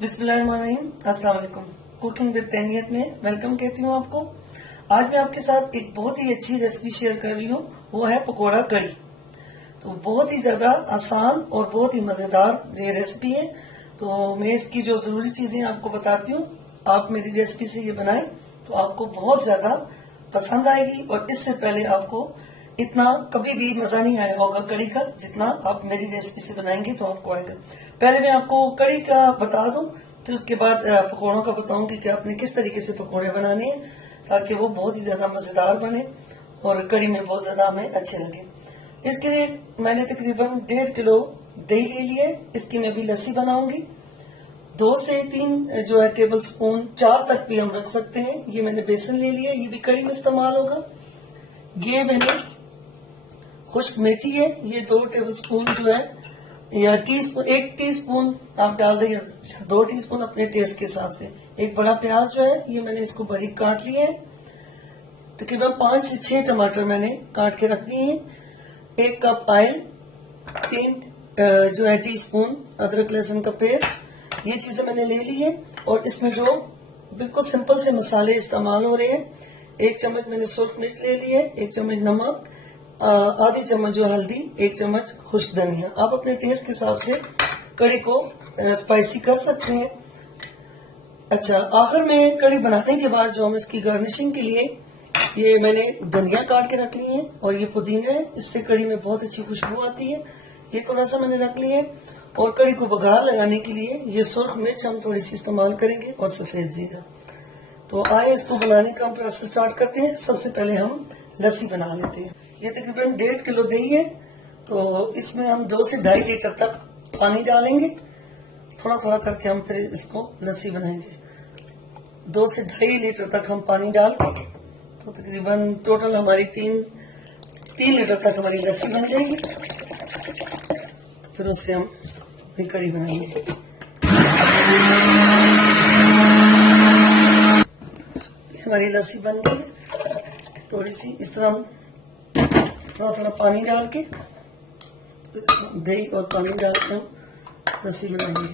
बिस्मिल्लाहिर्रहमानिर्रहीम, अस्सलाम वालेकुम। कुकिंग विद तहनीत में वेलकम कहती हूँ आपको। आज मैं आपके साथ एक बहुत ही अच्छी रेसिपी शेयर कर रही हूँ, वो है पकोड़ा कड़ी। तो बहुत ही ज्यादा आसान और बहुत ही मजेदार ये रेसिपी है। तो मैं इसकी जो जरूरी चीजें आपको बताती हूँ, आप मेरी रेसिपी से ये बनाएं तो आपको बहुत ज्यादा पसंद आएगी। और इससे पहले आपको इतना कभी भी मजा नहीं आया होगा कड़ी का, जितना आप मेरी रेसिपी से बनाएंगे तो आपको आएगा। पहले मैं आपको कड़ी का बता दूं, फिर उसके बाद पकौड़ों का बताऊंगी कि आपने किस तरीके से पकौड़े बनाने हैं ताकि वो बहुत ही ज्यादा मजेदार बने और कड़ी में बहुत ज्यादा हमें अच्छे लगे। इसके लिए मैंने तकरीबन 1.5 किलो दही ले लिया है। इसकी मैं भी लस्सी बनाऊंगी। 2 से 3 जो है टेबल स्पून, 4 तक भी हम रख सकते हैं। ये मैंने बेसन ले लिया, ये भी कड़ी में इस्तेमाल होगा। ये मैंने खुश्क मेथी है, ये 2 टेबल स्पून जो है, या टीस्पून, 1 टीस्पून आप डाल दें या 2 टीस्पून अपने टेस्ट के हिसाब से। एक बड़ा प्याज जो है, ये मैंने इसको बारीक काट लिया है। तकरीबन 5 से 6 टमाटर मैंने काट के रख दिए हैं। 1 कप ऑयल, 3 जो है टीस्पून अदरक लहसुन का पेस्ट, ये चीजें मैंने ले ली है। और इसमें जो बिल्कुल सिंपल से मसाले इस्तेमाल हो रहे हैं, 1 चम्मच मैंने सुर्ख मिर्च ले ली है, 1 चम्मच नमक, आधी चम्मच जो हल्दी, 1 चम्मच खुश्क धनिया। आप अपने टेस्ट के हिसाब से कड़ी को स्पाइसी कर सकते हैं। अच्छा, आखिर में कड़ी बनाने के बाद जो हम इसकी गार्निशिंग के लिए, ये मैंने धनिया काट के रख ली है और ये पुदीना है, इससे कड़ी में बहुत अच्छी खुशबू आती है। ये थोड़ा सा मैंने रख लिया है। और कड़ी को बघार लगाने के लिए ये सुर्ख मिर्च हम थोड़ी सी इस्तेमाल करेंगे और सफेद जीरा। तो आए इसको बनाने का हम प्रोसेस स्टार्ट करते हैं। सबसे पहले हम लस्सी बना लेते हैं। ये तकरीबन 1.5 किलो दही है, तो इसमें हम 2 से 2.5 लीटर तक पानी डालेंगे। थोड़ा थोड़ा करके हम फिर इसको लस्सी बनाएंगे। 2 से 2.5 लीटर तक हम पानी डाल के, तो तकरीबन टोटल हमारी 3 लीटर तक हमारी लस्सी बन जाएगी। फिर उससे हम अपनी कड़ी बनाएंगे। हमारी लस्सी बन गई है। थोड़ी सी इस तरह हम थोड़ा थोड़ा पानी डाल के, दही और पानी डाल के हम लस्सी बनाएंगे।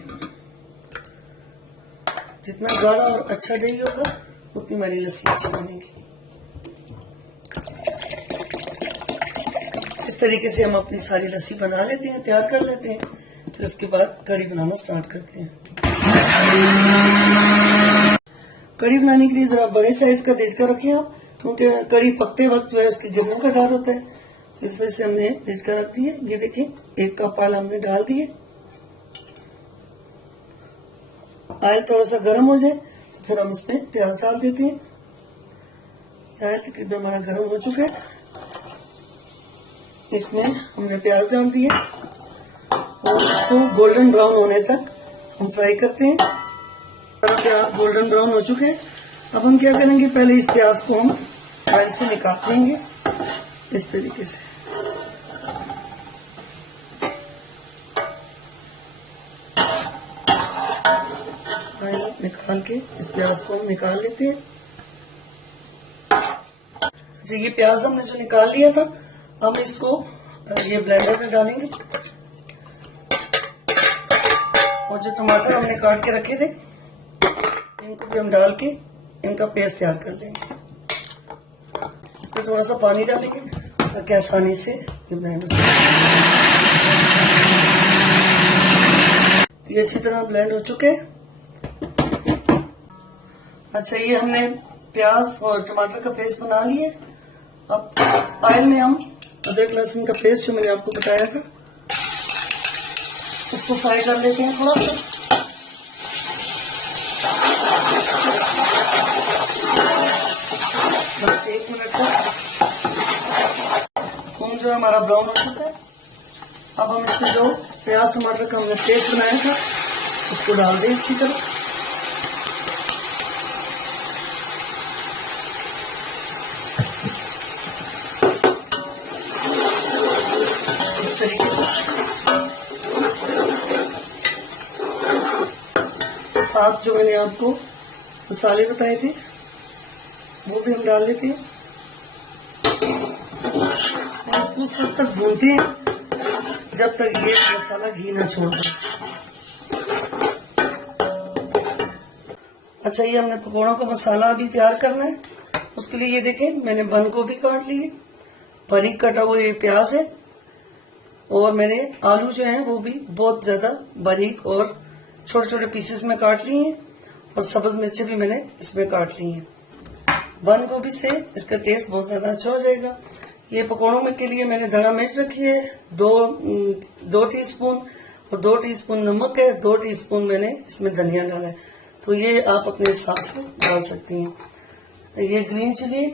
जितना गाढ़ा और अच्छा दही होगा उतनी हमारी लस्सी अच्छी बनेगी। इस तरीके से हम अपनी सारी लस्सी बना लेते हैं, तैयार कर लेते हैं। फिर उसके बाद कड़ी बनाना स्टार्ट करते हैं। कड़ी बनाने के लिए जरा बड़े साइज का देचका रखें आप, क्योंकि कड़ी पकते वक्त जो है उसके गिरने का डर होता है। तो इस वजह से हमने देचका रख दिया। ये देखिए, 1 कप ऑयल हमने डाल दिए। ऑयल थोड़ा सा गर्म हो जाए तो फिर हम इसमें प्याज डाल देते हैं। ऑयल तकरीबन हमारा गर्म हो चुका है। इसमें हमने प्याज डाल दिए और इसको गोल्डन ब्राउन होने तक हम फ्राई करते हैं। प्याज गोल्डन ब्राउन हो चुके हैं। अब हम क्या करेंगे, पहले इस प्याज को हम ऑयल से निकाल लेंगे इस तरीके से। ऑयल निकाल के इस प्याज को हम निकाल लेते हैं। अच्छा, ये प्याज हमने जो निकाल लिया था, हम इसको ये ब्लेंडर में डालेंगे। और जो टमाटर हमने काट के रखे थे, इनको भी हम डाल के इनका पेस्ट तैयार कर लेंगे। इसमें थोड़ा सा पानी डालेंगे ताकि आसानी से ये ब्लेंड हो सके। ये अच्छी तरह ब्लेंड हो चुके हैं। अच्छा, ये हमने प्याज और टमाटर का पेस्ट बना लिया। अब ऑयल में हम अदरक लहसुन का पेस्ट जो मैंने आपको बताया था, उसको फ्राई कर लेते हैं थोड़ा सा। बस 1 मिनट तक खून जो है हमारा ब्राउन हो चुका है। अब हम इसमें जो प्याज टमाटर का हमने पेस्ट बनाया था उसको डाल दें अच्छी तरह। इस तरीके से साथ जो मैंने आपको मसाले बताए थे वो भी हम डाल लेते हैं। और इसको उस वक्त तक भूनते हैं जब तक ये मसाला घी ना छोड़ दे। अच्छा, ये हमने पकौड़ों का मसाला अभी तैयार करना है। उसके लिए ये देखें, मैंने बंद गोभी काट ली है, बारीक कटा हुआ ये प्याज है, और मैंने आलू जो है वो भी बहुत ज्यादा बारीक और छोटे छोटे पीसेस में काट लिए हैं, और सब्ज मिर्चें भी मैंने इसमें काट ली हैं। बंद गोभी से इसका टेस्ट बहुत ज्यादा अच्छा हो जाएगा। ये पकौड़ों में के लिए मैंने धना मिर्च रखी है, दो टीस्पून, और 2 टीस्पून नमक है, 2 टीस्पून मैंने इसमें धनिया डाला है। तो ये आप अपने हिसाब से डाल सकती हैं। ये ग्रीन चिली,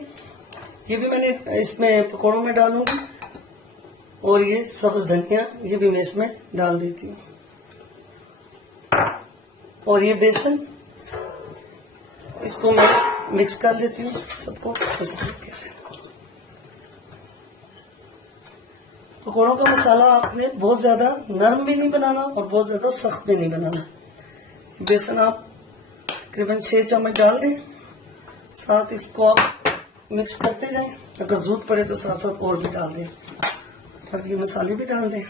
ये भी मैंने इसमें पकौड़ों में डालूंगी, और ये सब्ज धनिया ये भी मैं इसमें डाल देती हूँ। और ये बेसन, इसको मैं मिक्स कर लेती हूँ सबको इस तरीके से। पकौड़ों का मसाला आपने बहुत ज्यादा नरम भी नहीं बनाना और बहुत ज्यादा सख्त भी नहीं बनाना। बेसन आप तकरीबन 6 चम्मच डाल दें, साथ इसको आप मिक्स करते जाएं। अगर जरूरत पड़े तो साथ साथ और भी डाल दें, साथ ये मसाले भी डाल दें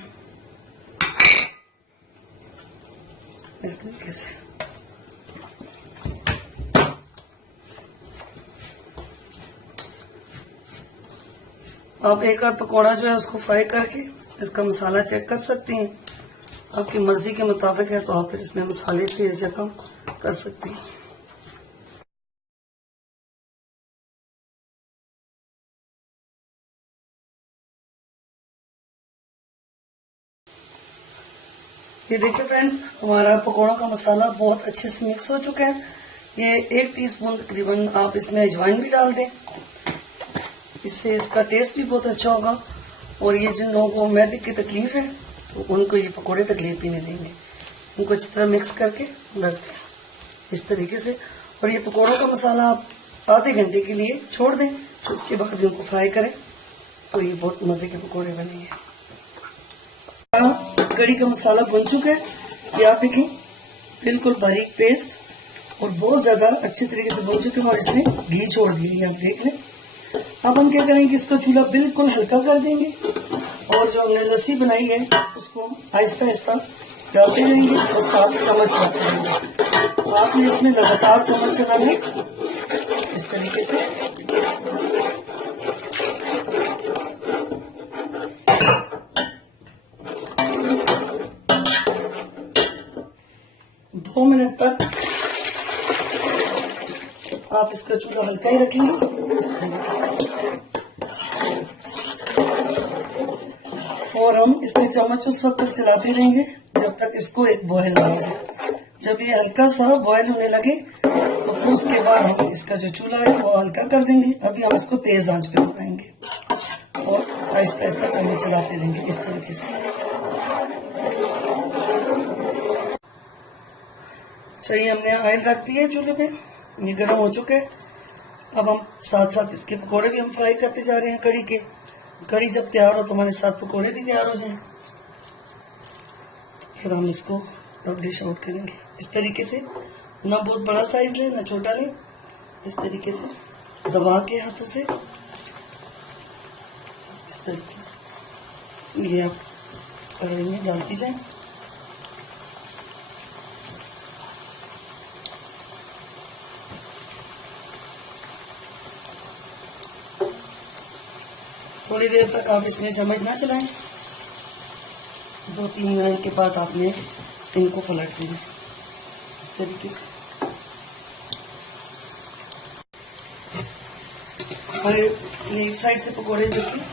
इस तरीके से। आप एक आध पकौड़ा जो है उसको फ्राई करके इसका मसाला चेक कर सकती हैं। आपकी मर्जी के मुताबिक है तो आप फिर इसमें मसाले तेज या कम कर सकती हैं। ये देखिए फ्रेंड्स, हमारा पकौड़ों का मसाला बहुत अच्छे से मिक्स हो चुका है। ये 1 टीस्पून तकरीबन आप इसमें अजवाइन भी डाल दें, इससे इसका टेस्ट भी बहुत अच्छा होगा। और ये जिन लोगों को मैदे की तकलीफ है तो उनको ये पकौड़े तकलीफ भी नहीं देंगे। इनको अच्छी तरह मिक्स करके रख दें इस तरीके से। और ये पकौड़ों का मसाला आप आधे घंटे के लिए छोड़ दें, तो उसके बाद इनको फ्राई करें तो ये बहुत मजे के पकौड़े बनेंगे। कड़ी का मसाला बन चुका है, ये आप देखें बिल्कुल बारीक पेस्ट और बहुत ज्यादा अच्छे तरीके से बन चुके हैं, और इसने घी छोड़ दिया, ये आप देख लें। अब हम क्या करेंगे, इसका चूल्हा बिल्कुल हल्का कर देंगे, और जो हमने लस्सी बनाई है उसको आहिस्ता आहिस्ता डालते जाएंगे और 7 चम्मच चलाते जाएंगे। तो आपने इसमें लगातार चम्मच चलाना इस तरीके से। दो मिनट तक आप इसका चूल्हा हल्का ही रखेंगे इस तरीके से। और हम इसमें चम्मच उस वक्त तक चलाते रहेंगे जब तक इसको एक बॉयल ना हो जाए। जब ये हल्का सा बॉयल होने लगे तो फिर उसके बाद हम इसका जो चूल्हा है वो हल्का कर देंगे। अभी हम इसको तेज आंच पे पकाएंगे और आहिस्ता आहिस्ता चम्मच चलाते रहेंगे इस तरीके से। चाहिए हमने ऑयल रख दिया है चूल्हे पे, ये गर्म हो चुके हैं। अब हम साथ साथ इसके पकोड़े भी हम फ्राई करते जा रहे हैं कड़ी के। कड़ी जब तैयार हो तो हमारे साथ पकोड़े भी तैयार हो जाएं, फिर हम इसको तब डिश आउट करेंगे इस तरीके से। ना बहुत बड़ा साइज ले ना छोटा ले, इस तरीके से दबा के हाथों से इस तरीके से ये आप कढ़ाई में डालती जाए। थोड़ी देर तक आप इसमें चम्मच ना चलाएं, 2-3 मिनट के बाद आपने इनको पलट देना इस तरीके से। और ये एक साइड से पकोड़े देखिए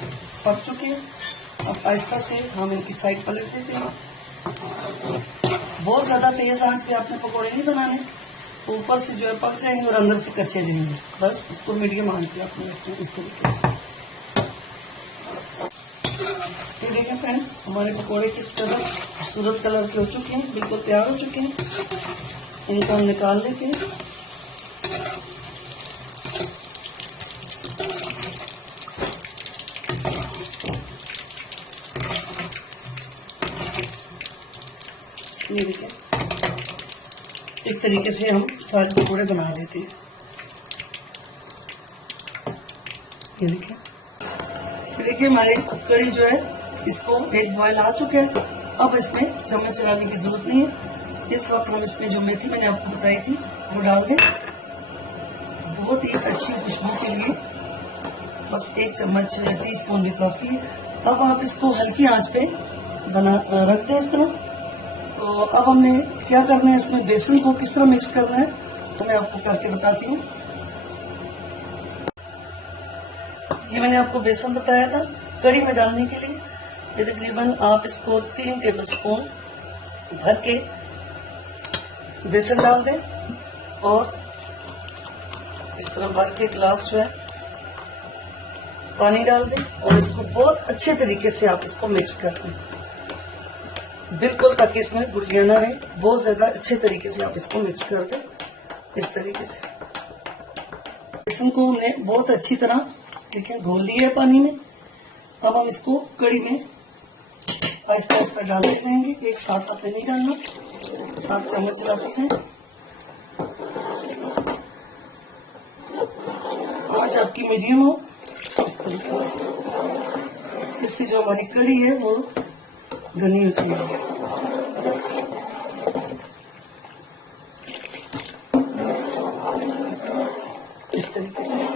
पक चुके हैं। अब आहिस्ता से हम इनकी साइड पलट देते हैं। बहुत ज्यादा तेज आंच पे आपने पकोड़े नहीं बनाने, ऊपर से जो है पक जाएंगे और अंदर से कच्चे रहेंगे। बस इसको मीडियम आंच पे आपने रखना है इस तरीके से। ये देखें फ्रेंड्स, हमारे पकोड़े किस तरह खूबसूरत कलर के हो चुके हैं, बिल्कुल तैयार हो चुके हैं। इनको हम निकाल लेते हैं। ये देखिए इस तरीके से हम सारे पकोड़े बना लेते हैं। ये देखिए हमारी कड़ी जो है इसको एक बॉयल आ चुके हैं। अब इसमें चम्मच चलाने की जरूरत नहीं है। इस वक्त हम इसमें जो मेथी मैंने आपको बताई थी वो डाल दें बहुत ही अच्छी खुशबू के लिए। बस 1 चम्मच टीस्पून भी काफी है। अब आप इसको हल्की आंच पे रख दें इस तरह। तो अब हमने क्या करना है, इसमें बेसन को किस तरह मिक्स करना है तो मैं आपको करके बताती हूँ। ये मैंने आपको बेसन बताया था कड़ी में डालने के लिए। ये तकरीबन आप इसको 3 टेबलस्पून भर के बेसन डाल दें और इस तरह भर के ग्लास जो है पानी डाल दें और इसको बहुत अच्छे तरीके से आप इसको मिक्स कर दें, बिल्कुल ताकि इसमें गुठलियां ना रहे। बहुत ज्यादा अच्छे तरीके से आप इसको मिक्स कर दें इस तरीके से। बेसन को हमने बहुत अच्छी तरह देखिए घोल लिया है पानी में। अब हम इसको कड़ी में आहिस्ता आहिस्ता डालते रहेंगे, एक साथ हाथ नहीं डालना, 7 चम्मच चलाते जाएं। आंच आपकी मीडियम हो इस तरीके से, इससे जो हमारी कड़ी है वो घनी हो जाएगी। इस तरीके से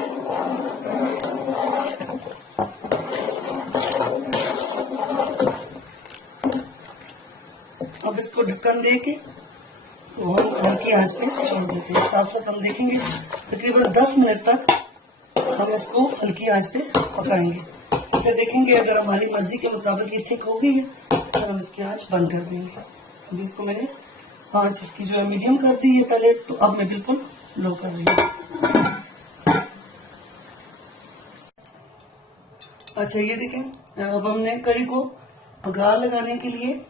अब इसको ढक्कन दे के वो हम हल्की आंच पे छोड़ देते हैं। साथ साथ हम देखेंगे तकरीबन 10 मिनट तक हम इसको हल्की आंच पे पकाएंगे। फिर देखेंगे अगर हमारी मर्जी के मुताबिक ये थिक हो गई है तो हम इसकी आंच बंद कर देंगे। अभी इसको मैंने आंच इसकी जो है मीडियम कर दी है पहले, तो अब मैं बिल्कुल लो कर रही हूँ। अच्छा ये देखें, अब हमने कड़ी को बघार लगाने के लिए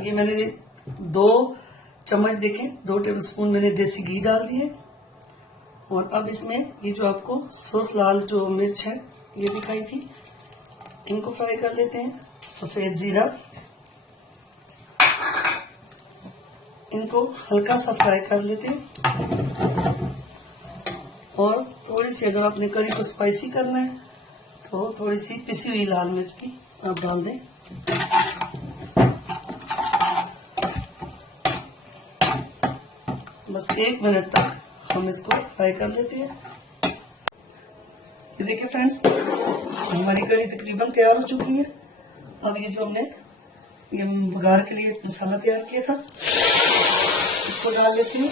ये मैंने 2 चम्मच देखें 2 टेबलस्पून मैंने देसी घी डाल दिए। और अब इसमें ये जो आपको सुर्ख लाल जो मिर्च है ये दिखाई थी, इनको फ्राई कर लेते हैं। सफेद जीरा, इनको हल्का सा फ्राई कर लेते हैं। और थोड़ी सी अगर आपने कड़ी को स्पाइसी करना है तो थोड़ी सी पिसी हुई लाल मिर्च भी आप डाल दें। बस 1 मिनट तक हम इसको फ्राई कर लेते हैं। ये देखिए फ्रेंड्स, हमारी कड़ी तकरीबन तैयार हो चुकी है। अब ये जो हमने ये बघार के लिए मसाला तैयार किया था इसको डाल देती हूँ।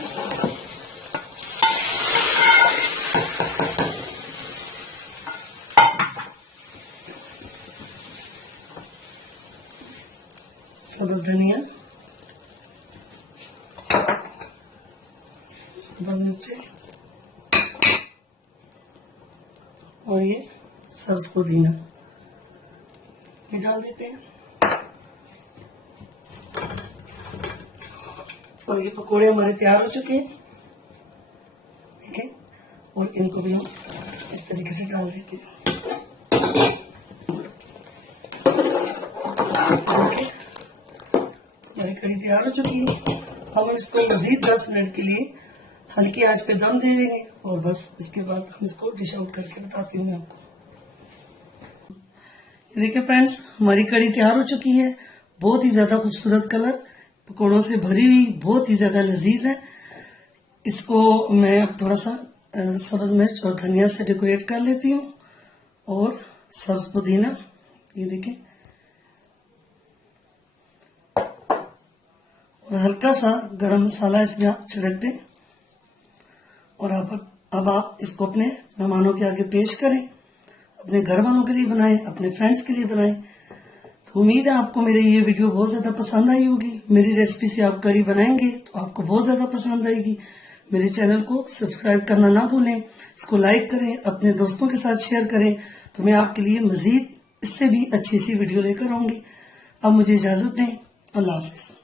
सब्ज धनिया, सब्ज मिर्ची और ये सब्ज पुदीना ये डाल देते हैं। और ये पकोड़े हमारे तैयार हो चुके हैं, ठीक है। और इनको भी हम इस तरीके से डाल देते हैं। हमारी कड़ी तैयार हो चुकी है। हम इसको मजीद 10 मिनट के लिए हल्की आंच पे दम दे देंगे और बस इसके बाद हम इसको डिश आउट करके बताती हूँ मैं आपको। देखिए फ्रेंड्स, हमारी कड़ी तैयार हो चुकी है। बहुत ही ज्यादा खूबसूरत कलर, पकौड़ों से भरी हुई, बहुत ही ज्यादा लजीज है। इसको मैं अब थोड़ा सा सब्ज मिर्च और धनिया से डेकोरेट कर लेती हूँ और सब्ज पुदीना ये देखें, और हल्का सा गरम मसाला इसमें आप छिड़क दें। और अब आप इसको अपने मेहमानों के आगे पेश करें, अपने घर वालों के लिए बनाएं, अपने फ्रेंड्स के लिए बनाएं। तो उम्मीद है आपको मेरी ये वीडियो बहुत ज्यादा पसंद आई होगी। मेरी रेसिपी से आप कड़ी बनाएंगे तो आपको बहुत ज्यादा पसंद आएगी। मेरे चैनल को सब्सक्राइब करना ना भूलें, इसको लाइक करें, अपने दोस्तों के साथ शेयर करें। तो मैं आपके लिए मजीद इससे भी अच्छी सी वीडियो लेकर आऊंगी। अब मुझे इजाजत दें, अल्लाह हाफिज।